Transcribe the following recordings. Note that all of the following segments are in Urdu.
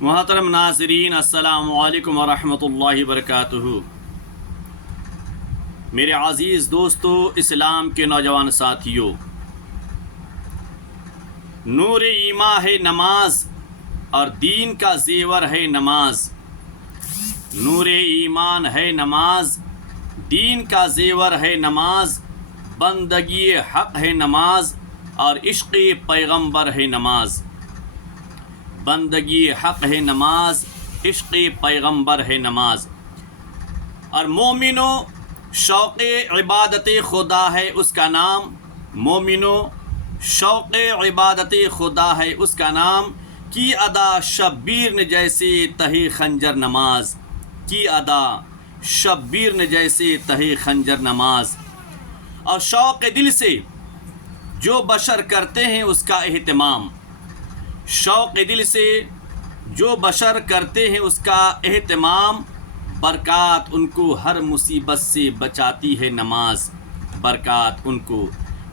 محترم ناظرین، السلام علیکم ورحمۃ اللہ وبرکاتہ۔ میرے عزیز دوستو، اسلام کے نوجوان ساتھیوں، نور ایمان ہے نماز اور دین کا زیور ہے نماز۔ نور ایمان ہے نماز، دین کا زیور ہے نماز، بندگی حق ہے نماز اور عشق پیغمبر ہے نماز۔ بندگی حق ہے نماز، عشق پیغمبر ہے نماز۔ اور مومنو، شوق عبادت خدا ہے اس کا نام۔ مومنو، شوق عبادت خدا ہے اس کا نام۔ کی ادا شبیر نے جیسے تہی خنجر نماز۔ کی ادا شبیر نے جیسے تہی خنجر نماز۔ اور شوق دل سے جو بشر کرتے ہیں اس کا اہتمام۔ شوق دل سے جو بشر کرتے ہیں اس کا اہتمام، برکات ان کو ہر مصیبت سے بچاتی ہے نماز۔ برکات ان کو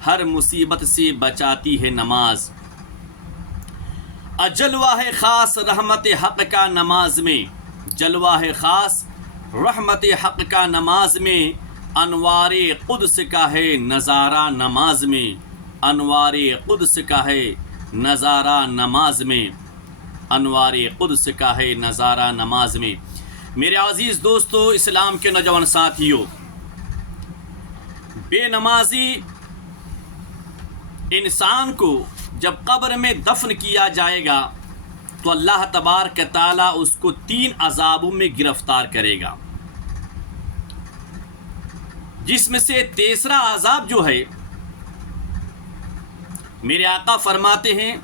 ہر مصیبت سے بچاتی ہے نماز۔ جلوہ ہے خاص رحمت حق کا نماز میں۔ جلوہ ہے خاص رحمت حق کا نماز میں، انوار قدس کا ہے نظارہ نماز میں۔ انوار قدس کا ہے نظارہ نماز میں۔ انوار قدس کا ہے نظارہ نماز میں۔ میرے عزیز دوستو، اسلام کے نوجوان ساتھیوں، بے نمازی انسان کو جب قبر میں دفن کیا جائے گا تو اللہ تبارک تعالیٰ اس کو 3 عذابوں میں گرفتار کرے گا، جس میں سے تیسرا عذاب جو ہے، میرے آقا فرماتے ہیں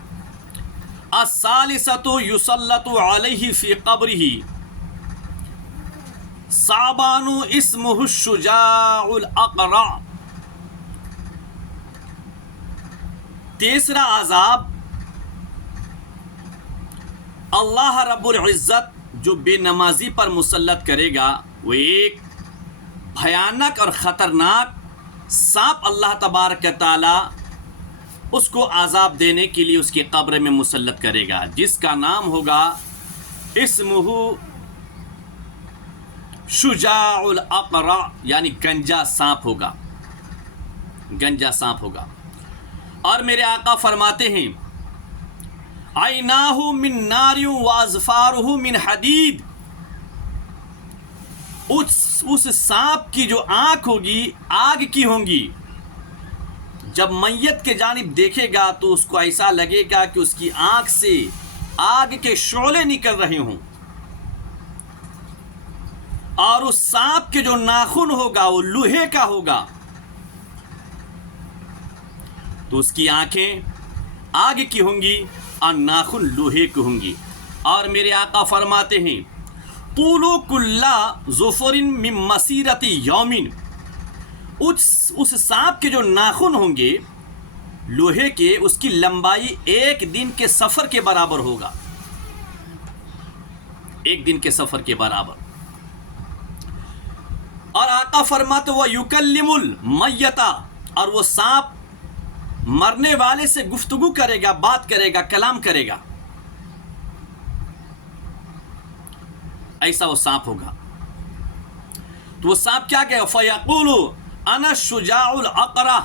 الثالثۃ یسلط علیہ فی قبرہ ثعبان اسمہ الشجاع الاقرع۔ تیسرا عذاب اللہ رب العزت جو بے نمازی پر مسلط کرے گا، وہ ایک بھیانک اور خطرناک سانپ اللہ تبارک تعالی اس کو عذاب دینے کے لیے اس کی قبر میں مسلط کرے گا، جس کا نام ہوگا اسمہ شجاع الاقرع، یعنی گنجا سانپ ہوگا۔ گنجا سانپ ہوگا۔ اور میرے آقا فرماتے ہیں عیناہ من نار واظفارہ من حدید۔ اس سانپ کی جو آنکھ ہوگی آگ کی ہوں گی۔ جب میت کے جانب دیکھے گا تو اس کو ایسا لگے گا کہ اس کی آنکھ سے آگ کے شعلے نکل رہے ہوں۔ اور اس سانپ کے جو ناخن ہوگا وہ لوہے کا ہوگا، تو اس کی آنکھیں آگ کی ہوں گی اور ناخن لوہے کی ہوں گی۔ اور میرے آقا فرماتے ہیں طول کل ظفر من مسیرت یومن۔ اس سانپ کے جو ناخن ہوں گے لوہے کے، اس کی لمبائی 1 دن کے سفر کے برابر ہوگا۔ 1 دن کے سفر کے برابر۔ اور آقا فرماتے وَيُكَلِّمُ الْمَيَّتَ، اور وہ سانپ مرنے والے سے گفتگو کرے گا، بات کرے گا، کلام کرے گا۔ ایسا وہ سانپ ہوگا۔ تو وہ سانپ کیا کہے گا؟ فَيَقُولُ أَنَا الشُّجَاعُ الْأَقْرَعُ،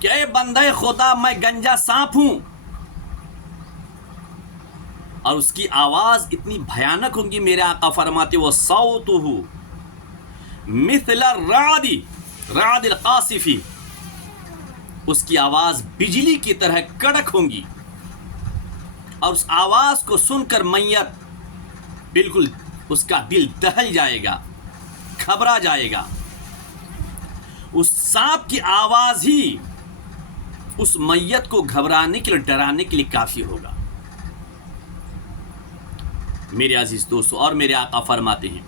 کہ اے بندہ خدا میں گنجا سانپ ہوں۔ اور اس کی آواز اتنی بھیانک ہوگی، میرے آقا فرماتے وَصَوْتُهُ مِثْلَ الرَّعْدِ رَعْدِ الْقَاصِفِ، اس کی آواز بجلی کی طرح کڑک ہوگی۔ اور اس آواز کو سن کر میت بالکل اس کا دل دہل جائے گا، گھبرا جائے گا۔ اس سانپ کی آواز ہی اس میت کو گھبرانے کے لیے، ڈرانے کے لیے کافی ہوگا۔ میرے عزیز دوستو، اور میرے آقا فرماتے ہیں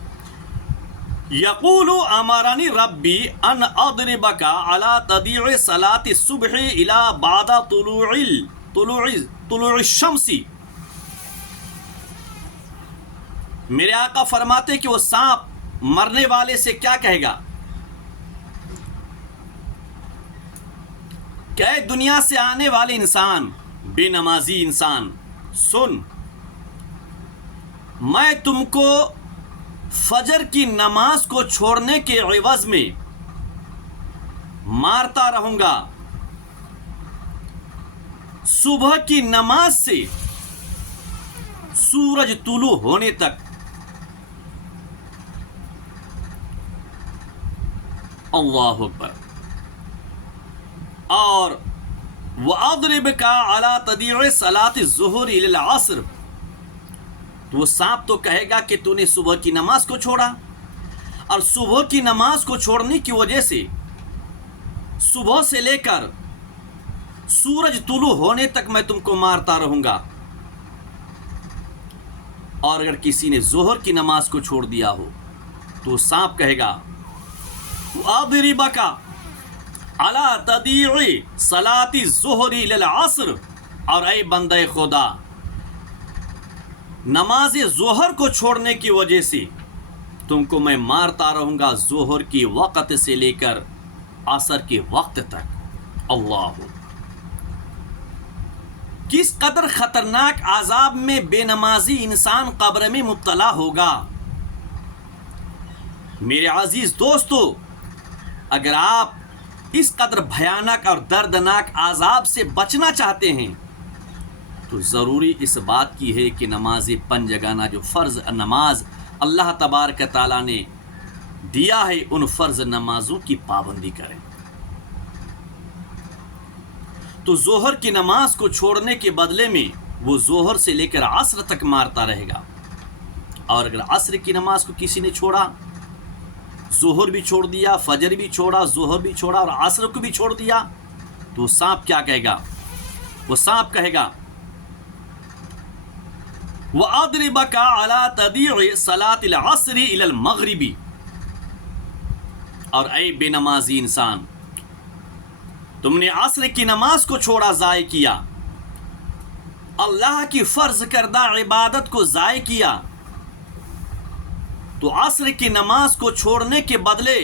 یقول امرنی ربی ان اضربک علی تضیع صلاۃ الصبح الی بعد طلوع الشمس۔ میرے آقا فرماتے کہ وہ سانپ مرنے والے سے کیا کہے گا کہ اے دنیا سے آنے والے انسان، بے نمازی انسان سن، میں تم کو فجر کی نماز کو چھوڑنے کے عوض میں مارتا رہوں گا صبح کی نماز سے سورج طلوع ہونے تک۔ اللہ اکبر۔ اور وَأَضْرِبْكَ عَلَى تَضِيعِ صَلَاةِ الظُّهْرِ إِلَى الْعَصْرِ، تو وہ سانپ تو کہے گا کہ تو نے صبح کی نماز کو چھوڑا، اور صبح کی نماز کو چھوڑنے کی وجہ سے صبح سے لے کر سورج طلوع ہونے تک میں تم کو مارتا رہوں گا۔ اور اگر کسی نے ظہر کی نماز کو چھوڑ دیا ہو تو سانپ کہے گا وَأَضْرِبَكَ عَلَى تَضِيعِ صَلَاةِ الظُّهْرِ إِلَى الْعَصْرِ، اور اے بندہ خدا، نماز ظہر کو چھوڑنے کی وجہ سے تم کو میں مارتا رہوں گا ظہر کی وقت سے لے کر عصر کے وقت تک۔ اللہ، کس قدر خطرناک عذاب میں بے نمازی انسان قبر میں مبتلا ہوگا۔ میرے عزیز دوستو، اگر آپ اس قدر بھیانک اور دردناک عذاب سے بچنا چاہتے ہیں تو ضروری اس بات کی ہے کہ نماز پنجگانہ جو فرض نماز اللہ تبارک تعالیٰ نے دیا ہے، ان فرض نمازوں کی پابندی کریں۔ تو ظہر کی نماز کو چھوڑنے کے بدلے میں وہ ظہر سے لے کر عصر تک مارتا رہے گا، اور اگر عصر کی نماز کو کسی نے چھوڑا، ظہر بھی چھوڑ دیا، فجر بھی چھوڑا، ظہر بھی چھوڑا اور عصر کو بھی چھوڑ دیا، تو سانپ کیا کہے گا؟ وہ سانپ کہے گا وَأَضْرِبَكَ عَلَى تَضِيعِ صَلَاةِ الْعَصْرِ إِلَى الْمَغْرِبِ، اور اے بے نمازی انسان، تم نے عصر کی نماز کو چھوڑا، ضائع کیا، اللہ کی فرض کردہ عبادت کو ضائع کیا، تو عصر کی نماز کو چھوڑنے کے بدلے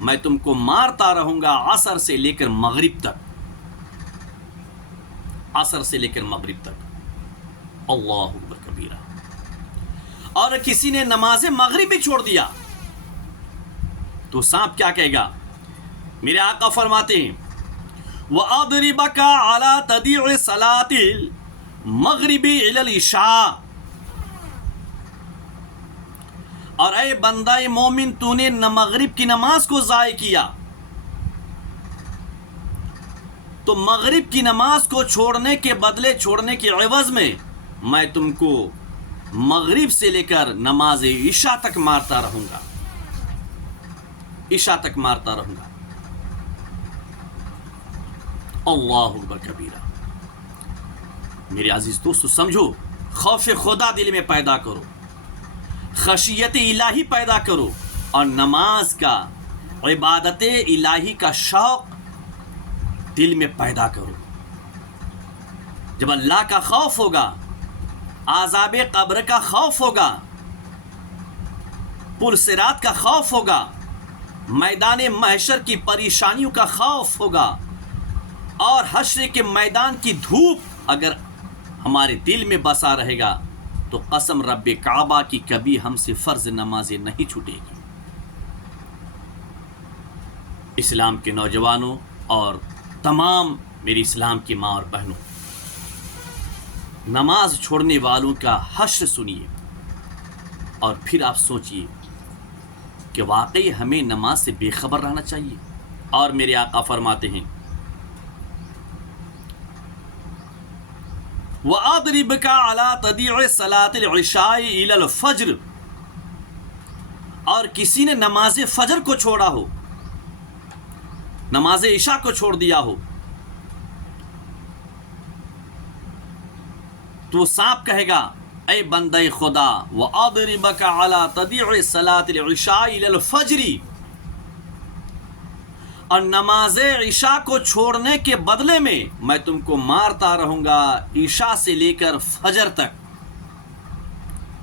میں تم کو مارتا رہوں گا عصر سے لے کر مغرب تک، عصر سے لے کر مغرب تک۔ اللہ اکبر کبیرہ۔ اور کسی نے نماز مغرب بھی چھوڑ دیا تو سانپ کیا کہے گا؟ میرے آقا فرماتے ہیں وَأَضْرِبَكَ عَلَى تَضِيعِ صَلَاةِ الْمَغْرِبِ إِلَى الْعِشَاءِ، اور اے بندہ مومن، تو نے مغرب کی نماز کو ضائع کیا، تو مغرب کی نماز کو چھوڑنے کے بدلے، چھوڑنے کے عوض میں تم کو مغرب سے لے کر نماز عشاء تک مارتا رہوں گا، عشاء تک مارتا رہوں گا۔ اللہ اکبر کبیرہ۔ میرے عزیز دوستو، سمجھو، خوف خدا دل میں پیدا کرو، خشیت الہی پیدا کرو، اور نماز کا، عبادت الہی کا شوق دل میں پیدا کرو۔ جب اللہ کا خوف ہوگا، عذاب قبر کا خوف ہوگا، پل صراط کا خوف ہوگا، میدان محشر کی پریشانیوں کا خوف ہوگا، اور حشر کے میدان کی دھوپ اگر ہمارے دل میں بسا رہے گا تو قسم رب کعبہ کی کبھی ہم سے فرض نمازیں نہیں چھوٹے گی۔ اسلام کے نوجوانوں اور تمام میری اسلام کی ماں اور بہنوں، نماز چھوڑنے والوں کا حشر سنیے، اور پھر آپ سوچئے کہ واقعی ہمیں نماز سے بے خبر رہنا چاہیے۔ اور میرے آقا فرماتے ہیں وَأَضْرِبْكَ عَلَى تَضِيعِ صَلَاةِ الْعِشَاءِ إِلَى الْفَجْرِ، اور کسی نے نماز فجر کو چھوڑا ہو، نماز عشاء کو چھوڑ دیا ہو، تو سانپ کہے گا اے بندہ خدا وَأَضْرِبَكَ عَلَى تَضِيعِ صَلَاةِ الْعِشَاءِ إِلَى الْفَجْرِ، اور نماز عشاء کو چھوڑنے کے بدلے میں تم کو مارتا رہوں گا عشاء سے لے کر فجر تک،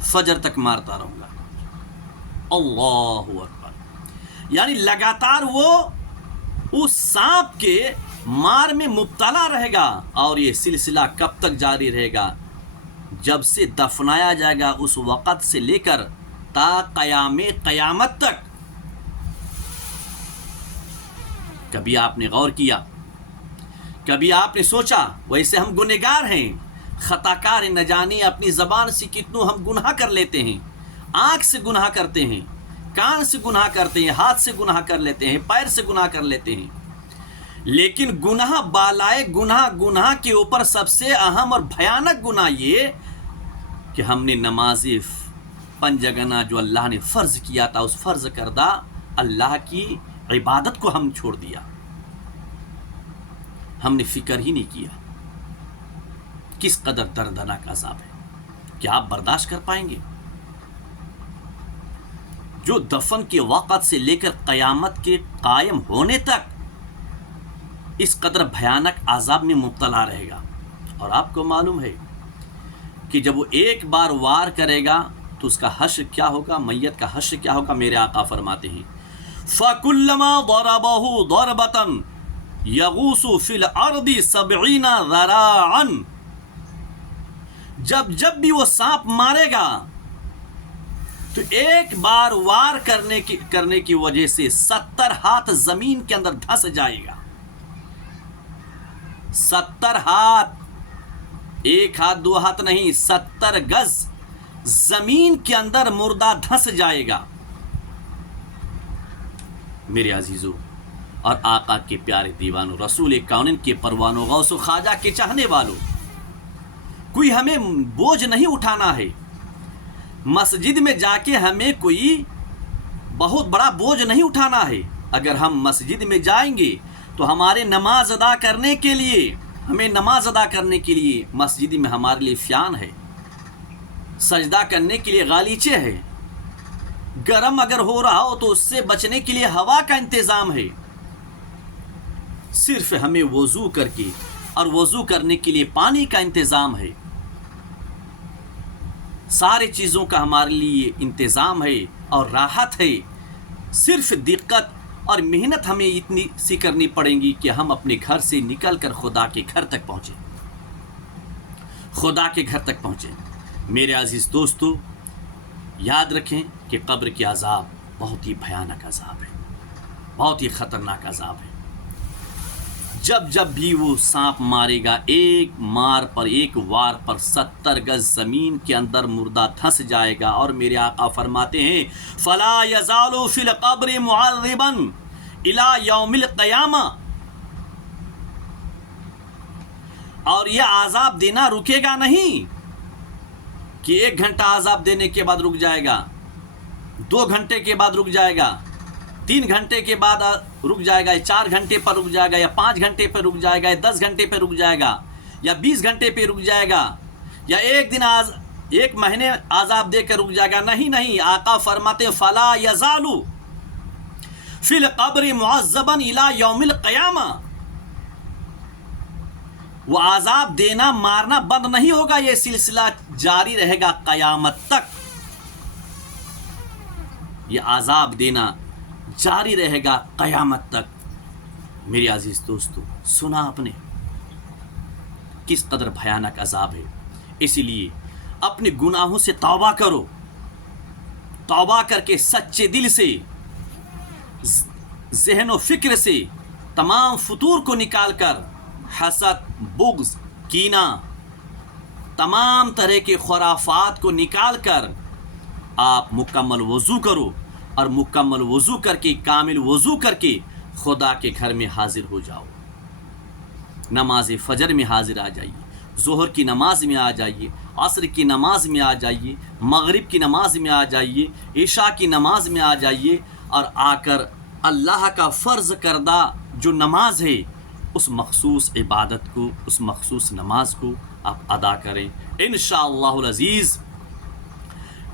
فجر تک مارتا رہوں گا۔ اللہ اکبر۔ یعنی لگاتار وہ اس سانپ کے مار میں مبتلا رہے گا، اور یہ سلسلہ کب تک جاری رہے گا؟ جب سے دفنایا جائے گا اس وقت سے لے کر تا قیامت تک۔ کبھی آپ نے غور کیا، کبھی آپ نے سوچا؟ ویسے ہم گنہگار ہیں، خطا کار نہ جانے اپنی زبان سے کتنوں ہم گناہ کر لیتے ہیں، آنکھ سے گناہ کرتے ہیں، کان سے گناہ کرتے ہیں، ہاتھ سے گناہ کر لیتے ہیں، پیر سے گناہ کر لیتے ہیں، لیکن گناہ بالائے گناہ کے اوپر سب سے اہم اور بھیانک گناہ یہ کہ ہم نے نماز پنجگنا جو اللہ نے فرض کیا تھا، اس فرض کردہ اللہ کی عبادت کو ہم چھوڑ دیا، ہم نے فکر ہی نہیں کیا۔ کس قدر دردناک عذاب ہے، کیا آپ برداشت کر پائیں گے؟ جو دفن کے وقت سے لے کر قیامت کے قائم ہونے تک اس قدر بھیانک عذاب میں مبتلا رہے گا۔ اور آپ کو معلوم ہے کہ جب وہ ایک بار وار کرے گا تو اس کا حشر کیا ہوگا، میت کا حشر کیا ہوگا؟ میرے آقا فرماتے ہیں فَكُلَّمَا ضَرَبَهُ ضَرْبَةً يَغُوصُ فِي الْأَرْضِ 70 ذراعاً، جب بھی وہ سانپ مارے گا تو ایک بار وار کرنے کی وجہ سے 70 ہاتھ زمین کے اندر دھس جائے گا۔ 70 ہاتھ، ایک ہاتھ دو ہاتھ نہیں، 70 گز زمین کے اندر مردہ دھس جائے گا۔ میرے عزیزو اور آقا کے پیارے دیوانوں، رسول کونین کے پروانوں، غوث و خواجہ کے چاہنے والوں، کوئی ہمیں بوجھ نہیں اٹھانا ہے۔ مسجد میں جا کے ہمیں کوئی بہت بڑا بوجھ نہیں اٹھانا ہے۔ اگر ہم مسجد میں جائیں گے تو ہمارے نماز ادا کرنے کے لیے مسجد میں ہمارے لیے فیان ہے، سجدہ کرنے کے لیے غالیچے ہے، گرم اگر ہو رہا ہو تو اس سے بچنے کے لیے ہوا کا انتظام ہے۔ صرف ہمیں وضو کر کے اور وضو کرنے کے لیے پانی کا انتظام ہے، سارے چیزوں کا ہمارے لیے انتظام ہے اور راحت ہے۔ صرف دقت اور محنت ہمیں اتنی سی کرنی پڑیں گی کہ ہم اپنے گھر سے نکل کر خدا کے گھر تک پہنچیں۔ میرے عزیز دوستو، یاد رکھیں کہ قبر کے عذاب بہت ہی بھیانک عذاب ہے، بہت ہی خطرناک عذاب ہے۔ جب بھی وہ سانپ مارے گا، ایک وار پر 70 گز زمین کے اندر مردہ دھس جائے گا۔ اور میرے آقا فرماتے ہیں فَلَا يَزَالُ فِي الْقَبْرِ مُعَذِّبًا إِلَى يَوْمِ الْقِيَامَةِ، اور یہ عذاب دینا رکے گا نہیں کہ 1 گھنٹہ عذاب دینے کے بعد رک جائے گا، 2 گھنٹے کے بعد رک جائے گا، 3 گھنٹے کے بعد رک جائے گا، یا 4 گھنٹے پر رک جائے گا، یا 5 گھنٹے پر رک جائے گا، یا 10 گھنٹے پر رک جائے گا، یا 20 گھنٹے پہ رک جائے گا، یا 1 مہینے عذاب دے کر رک جائے گا۔ نہیں، آقا فرماتے فَلَا يَزَالُ فِي الْقَبْرِ مُعَذَّبًا إِلَى يَوْمِ الْقِيَامَةِ، وہ عذاب دینا مارنا بند نہیں ہوگا، یہ سلسلہ جاری رہے گا قیامت تک، یہ عذاب دینا جاری رہے گا قیامت تک۔ میرے عزیز دوستو، سنا آپ نے کس قدر بھیانک عذاب ہے؟ اسی لیے اپنے گناہوں سے توبہ کرو، توبہ کر کے سچے دل سے، ذہن و فکر سے تمام فطور کو نکال کر، حسد، بغض، کینہ، تمام طرح کے خرافات کو نکال کر آپ مکمل وضو کرو، اور مکمل وضو کر کے، کامل وضو کر کے خدا کے گھر میں حاضر ہو جاؤ۔ نماز فجر میں حاضر آ جائیے، ظہر کی نماز میں آ جائیے، عصر کی نماز میں آ جائیے، مغرب کی نماز میں آ جائیے، عشاء کی نماز میں آ جائیے، اور آ کر اللہ کا فرض کردہ جو نماز ہے اس مخصوص عبادت کو، اس مخصوص نماز کو آپ ادا کریں انشاءاللہ العزیز۔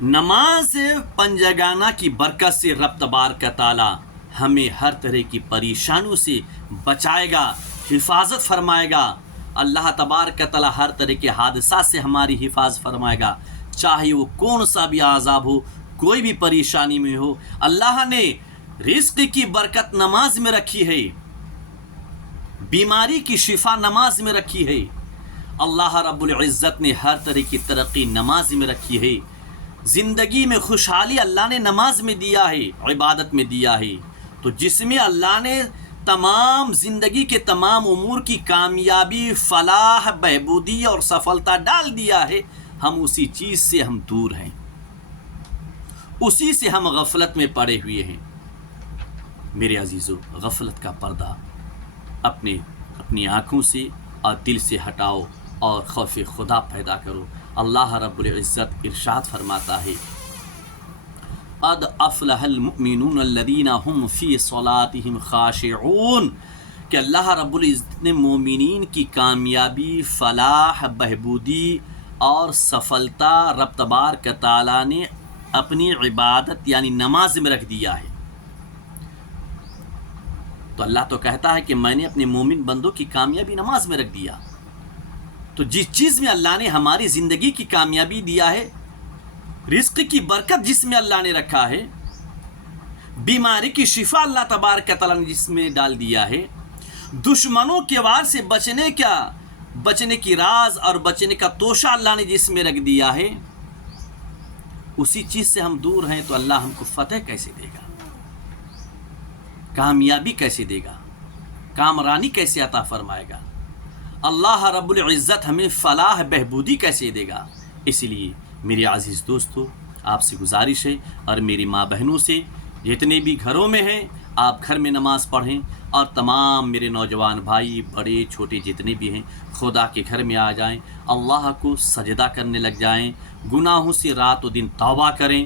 نماز پنجگانہ کی برکت سے رب تبارک تعالی ہمیں ہر طرح کی پریشانیوں سے بچائے گا، حفاظت فرمائے گا۔ اللہ تبارک تعالی ہر طرح کے حادثات سے ہماری حفاظت فرمائے گا، چاہے وہ کون سا بھی عذاب ہو، کوئی بھی پریشانی میں ہو۔ اللہ نے رزق کی برکت نماز میں رکھی ہے، بیماری کی شفا نماز میں رکھی ہے. اللہ رب العزت نے ہر طرح کی ترقی نماز میں رکھی ہے. زندگی میں خوشحالی اللہ نے نماز میں دیا ہے، عبادت میں دیا ہے. تو جس میں اللہ نے تمام زندگی کے تمام امور کی کامیابی، فلاح، بہبودی اور سفلتا ڈال دیا ہے، ہم اسی چیز سے ہم دور ہیں، اسی سے ہم غفلت میں پڑے ہوئے ہیں. میرے عزیزو، غفلت کا پردہ اپنی آنکھوں سے اور دل سے ہٹاؤ اور خوف خدا پیدا کرو. اللہ رب العزت ارشاد فرماتا ہے، قد افلح المؤمنون الذین هم فی صلاتهم خاشعون، کہ اللہ رب العزت نے مومنین کی کامیابی، فلاح، بہبودی اور سفلتا رب تبارک تعالیٰ نے اپنی عبادت یعنی نماز میں رکھ دیا ہے. تو اللہ تو کہتا ہے کہ میں نے اپنے مومن بندوں کی کامیابی نماز میں رکھ دیا. تو جس چیز میں اللہ نے ہماری زندگی کی کامیابی دیا ہے، رزق کی برکت جس میں اللہ نے رکھا ہے، بیماری کی شفا اللہ تبارک تعالیٰ نے جس میں ڈال دیا ہے، دشمنوں کے وار سے بچنے کی راز اور بچنے کا توشہ اللہ نے جس میں رکھ دیا ہے، اسی چیز سے ہم دور ہیں. تو اللہ ہم کو فتح کیسے دے گا؟ کامیابی کیسے دے گا؟ کامرانی کیسے عطا فرمائے گا؟ اللہ رب العزت ہمیں فلاح بہبودی کیسے دے گا؟ اس لیے میرے عزیز دوستو، آپ سے گزارش ہے اور میری ماں بہنوں سے، جتنے بھی گھروں میں ہیں آپ گھر میں نماز پڑھیں، اور تمام میرے نوجوان بھائی بڑے چھوٹے جتنے بھی ہیں خدا کے گھر میں آ جائیں، اللہ کو سجدہ کرنے لگ جائیں، گناہوں سے رات و دن توبہ کریں،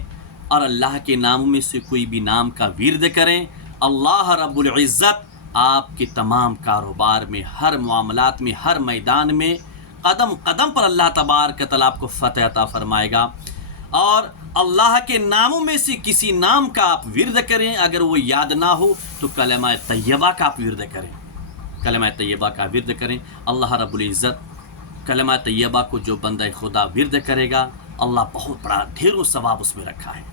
اور اللہ کے ناموں میں سے کوئی بھی نام کا ورد کریں. اللہ رب العزت آپ کے تمام کاروبار میں، ہر معاملات میں، ہر میدان میں، قدم قدم پر اللہ تبارک تعالیٰ آپ کو فتح عطا فرمائے گا. اور اللہ کے ناموں میں سے کسی نام کا آپ ورد کریں، اگر وہ یاد نہ ہو تو کلمہ طیبہ کا آپ ورد کریں، کلمہ طیبہ کا ورد کریں. اللہ رب العزت کلمہ طیبہ کو جو بندہ خدا ورد کرے گا، اللہ بہت بڑا ڈھیروں ثواب اس میں رکھا ہے،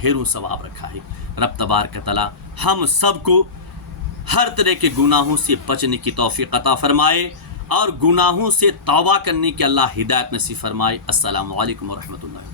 ڈھیروں ثواب رکھا ہے. رب تبارک تعالیٰ ہم سب کو ہر طرح کے گناہوں سے بچنے کی توفیق عطا فرمائے اور گناہوں سے توبہ کرنے کی اللہ ہدایت نصیب فرمائے. السلام علیکم ورحمۃ اللہ.